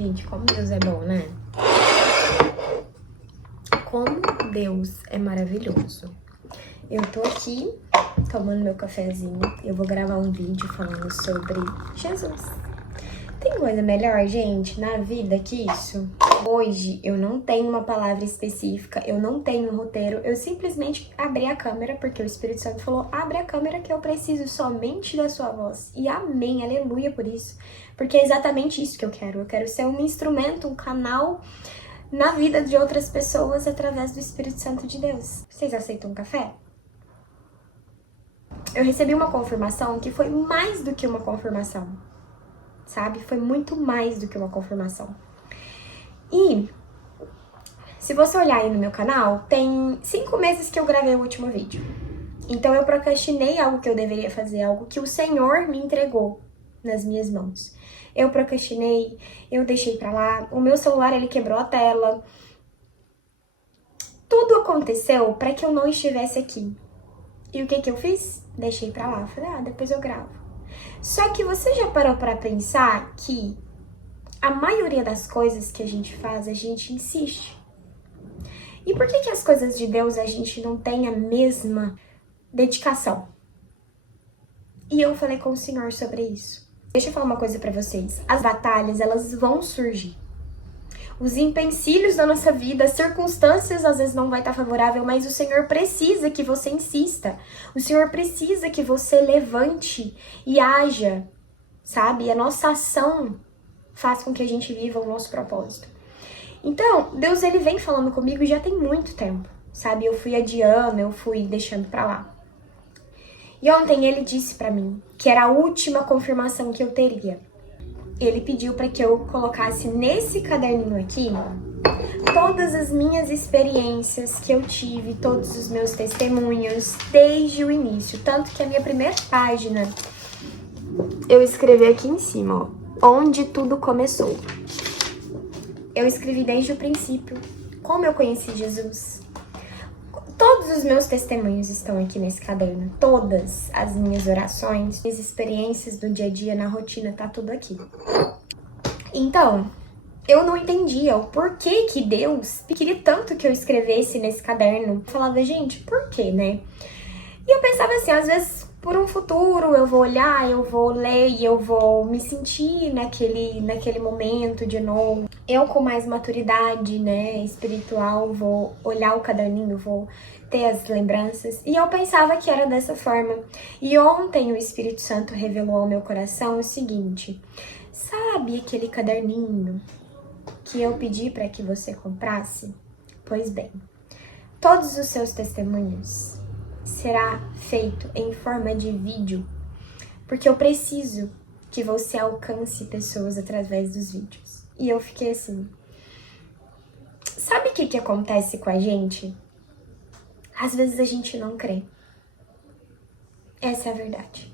Gente, como Deus é bom, né? Como Deus é maravilhoso. Eu tô aqui tomando meu cafezinho. Eu vou gravar um vídeo falando sobre Jesus. Tem coisa melhor, gente, na vida que isso? Hoje eu não tenho uma palavra específica, eu não tenho um roteiro, eu simplesmente abri a câmera, porque o Espírito Santo falou, abre a câmera que eu preciso somente da sua voz. E amém, aleluia por isso. Porque é exatamente isso que eu quero ser um instrumento, um canal na vida de outras pessoas através do Espírito Santo de Deus. Vocês aceitam um café? Eu recebi uma confirmação que foi mais do que uma confirmação, sabe? Foi muito mais do que uma confirmação. E se você olhar aí no meu canal, tem 5 meses que eu gravei o último vídeo. Então eu procrastinei algo que eu deveria fazer, algo que o Senhor me entregou nas minhas mãos. Eu procrastinei, eu deixei pra lá, o meu celular ele quebrou a tela. Tudo aconteceu para que eu não estivesse aqui. E o que eu fiz? Deixei pra lá, falei, depois eu gravo. Só que você já parou pra pensar que a maioria das coisas que a gente faz, a gente insiste. E por que as coisas de Deus a gente não tem a mesma dedicação? E eu falei com o Senhor sobre isso. Deixa eu falar uma coisa pra vocês. As batalhas, elas vão surgir. Os empecilhos da nossa vida, as circunstâncias às vezes não vai estar favorável, mas o Senhor precisa que você insista. O Senhor precisa que você levante e haja, sabe? E a nossa ação faz com que a gente viva o nosso propósito. Então, Deus ele vem falando comigo já tem muito tempo, sabe? Eu fui adiando, eu fui deixando pra lá. E ontem ele disse pra mim que era a última confirmação que eu teria. Ele pediu para que eu colocasse nesse caderninho aqui todas as minhas experiências que eu tive, todos os meus testemunhos desde o início. Tanto que a minha primeira página eu escrevi aqui em cima, ó, onde tudo começou. Eu escrevi desde o princípio, como eu conheci Jesus. Todos os meus testemunhos estão aqui nesse caderno. Todas as minhas orações, as experiências do dia a dia, na rotina, tá tudo aqui. Então, eu não entendia o porquê que Deus queria tanto que eu escrevesse nesse caderno. Eu falava, gente, por quê, né? E eu pensava assim, às vezes, por um futuro, eu vou olhar, eu vou ler e eu vou me sentir naquele momento de novo. Eu com mais maturidade, né, espiritual, vou olhar o caderninho, vou ter as lembranças. E eu pensava que era dessa forma. E ontem o Espírito Santo revelou ao meu coração o seguinte, sabe aquele caderninho que eu pedi para que você comprasse? Pois bem, todos os seus testemunhos será feito em forma de vídeo, porque eu preciso que você alcance pessoas através dos vídeos. E eu fiquei assim, sabe o que acontece com a gente? Às vezes a gente não crê. Essa é a verdade.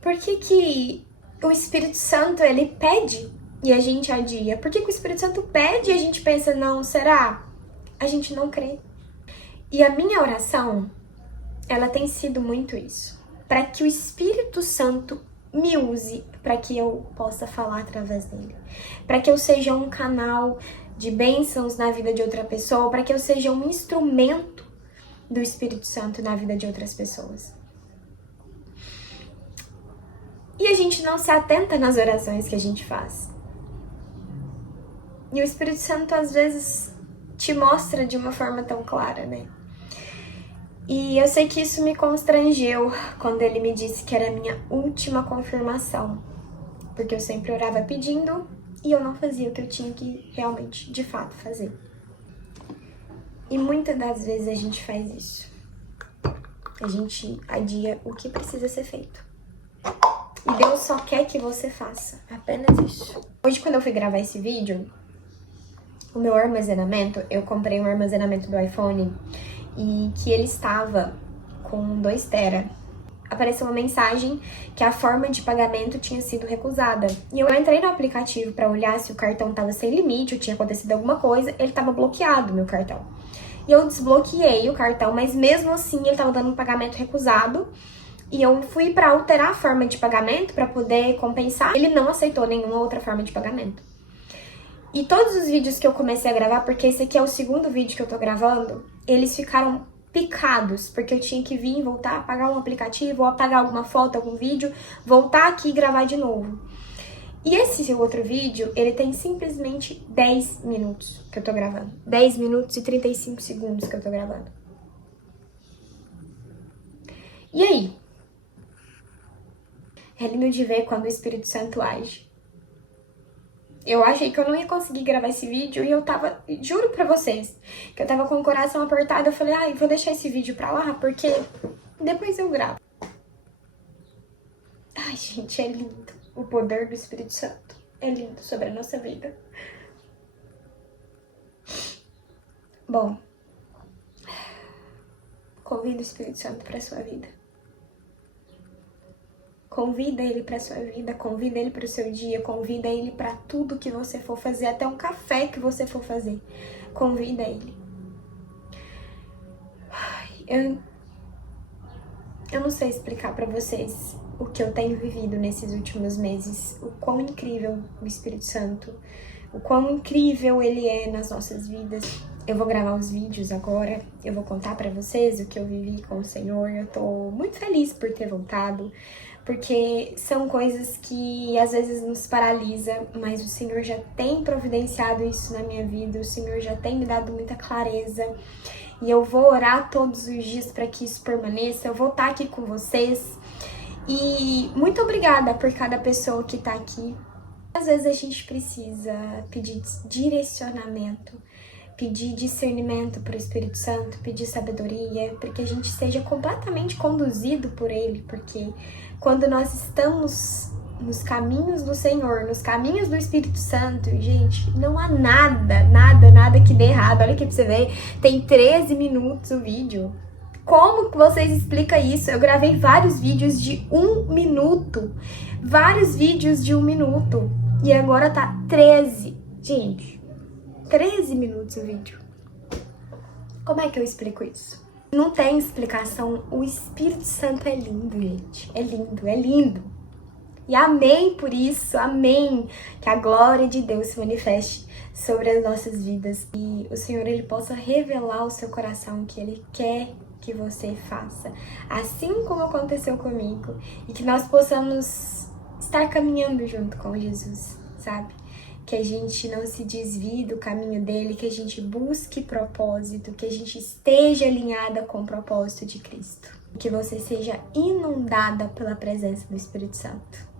Por que o Espírito Santo, ele pede e a gente adia? Por que o Espírito Santo pede e a gente pensa, não, será? A gente não crê. E a minha oração, ela tem sido muito isso. Para que o Espírito Santo me use para que eu possa falar através dele. Para que eu seja um canal de bênçãos na vida de outra pessoa. Para que eu seja um instrumento do Espírito Santo na vida de outras pessoas. E a gente não se atenta nas orações que a gente faz. E o Espírito Santo às vezes te mostra de uma forma tão clara, né? E eu sei que isso me constrangeu quando ele me disse que era a minha última confirmação. Porque eu sempre orava pedindo e eu não fazia o que eu tinha que realmente, de fato, fazer. E muitas das vezes a gente faz isso. A gente adia o que precisa ser feito. E Deus só quer que você faça. Apenas isso. Hoje, quando eu fui gravar esse vídeo, o meu armazenamento, eu comprei um armazenamento do iPhone e que ele estava com 2 TB. Apareceu uma mensagem que a forma de pagamento tinha sido recusada. E eu entrei no aplicativo para olhar se o cartão estava sem limite ou tinha acontecido alguma coisa. Ele estava bloqueado, meu cartão. E eu desbloqueei o cartão, mas mesmo assim ele estava dando um pagamento recusado. e eu fui pra alterar a forma de pagamento pra poder compensar. Ele não aceitou nenhuma outra forma de pagamento. E todos os vídeos que eu comecei a gravar, porque esse aqui é o segundo vídeo que eu tô gravando, eles ficaram picados, porque eu tinha que vir, voltar, apagar um aplicativo, ou apagar alguma foto, algum vídeo, voltar aqui e gravar de novo. E esse outro vídeo, ele tem simplesmente 10 minutos que eu tô gravando. 10 minutos e 35 segundos que eu tô gravando. E aí? É lindo de ver quando o Espírito Santo age. Eu achei que eu não ia conseguir gravar esse vídeo e eu tava, juro pra vocês, que eu tava com o coração apertado. Eu falei, ai, vou deixar esse vídeo pra lá, porque depois eu gravo. Ai, gente, é lindo o poder do Espírito Santo. É lindo sobre a nossa vida. Bom, convido o Espírito Santo pra sua vida. Convida ele para sua vida, convida ele para o seu dia, convida ele para tudo que você for fazer, até um café que você for fazer. Convida ele. Eu não sei explicar para vocês o que eu tenho vivido nesses últimos meses, o quão incrível o Espírito Santo, o quão incrível ele é nas nossas vidas. Eu vou gravar os vídeos agora, eu vou contar para vocês o que eu vivi com o Senhor. Eu tô muito feliz por ter voltado, porque são coisas que às vezes nos paralisa, mas o Senhor já tem providenciado isso na minha vida, o Senhor já tem me dado muita clareza, e eu vou orar todos os dias para que isso permaneça. Eu vou estar aqui com vocês, e muito obrigada por cada pessoa que tá aqui. Às vezes a gente precisa pedir direcionamento, pedir discernimento para o Espírito Santo, pedir sabedoria, para que a gente seja completamente conduzido por Ele, porque quando nós estamos nos caminhos do Senhor, nos caminhos do Espírito Santo, gente, não há nada que dê errado. Olha aqui pra você ver, tem 13 minutos o vídeo. Como que vocês explicam isso? Eu gravei vários vídeos de 1 minuto, vários vídeos de 1 minuto, e agora tá 13, gente. 13 minutos o vídeo. Como é que eu explico isso? Não tem explicação. O Espírito Santo é lindo, gente. É lindo, é lindo. E amém por isso, amém. Que a glória de Deus se manifeste sobre as nossas vidas. E o Senhor, Ele possa revelar ao seu coração o que Ele quer que você faça. Assim como aconteceu comigo. E que nós possamos estar caminhando junto com Jesus, sabe? Que a gente não se desvie do caminho dele, que a gente busque propósito, que a gente esteja alinhada com o propósito de Cristo. Que você seja inundada pela presença do Espírito Santo.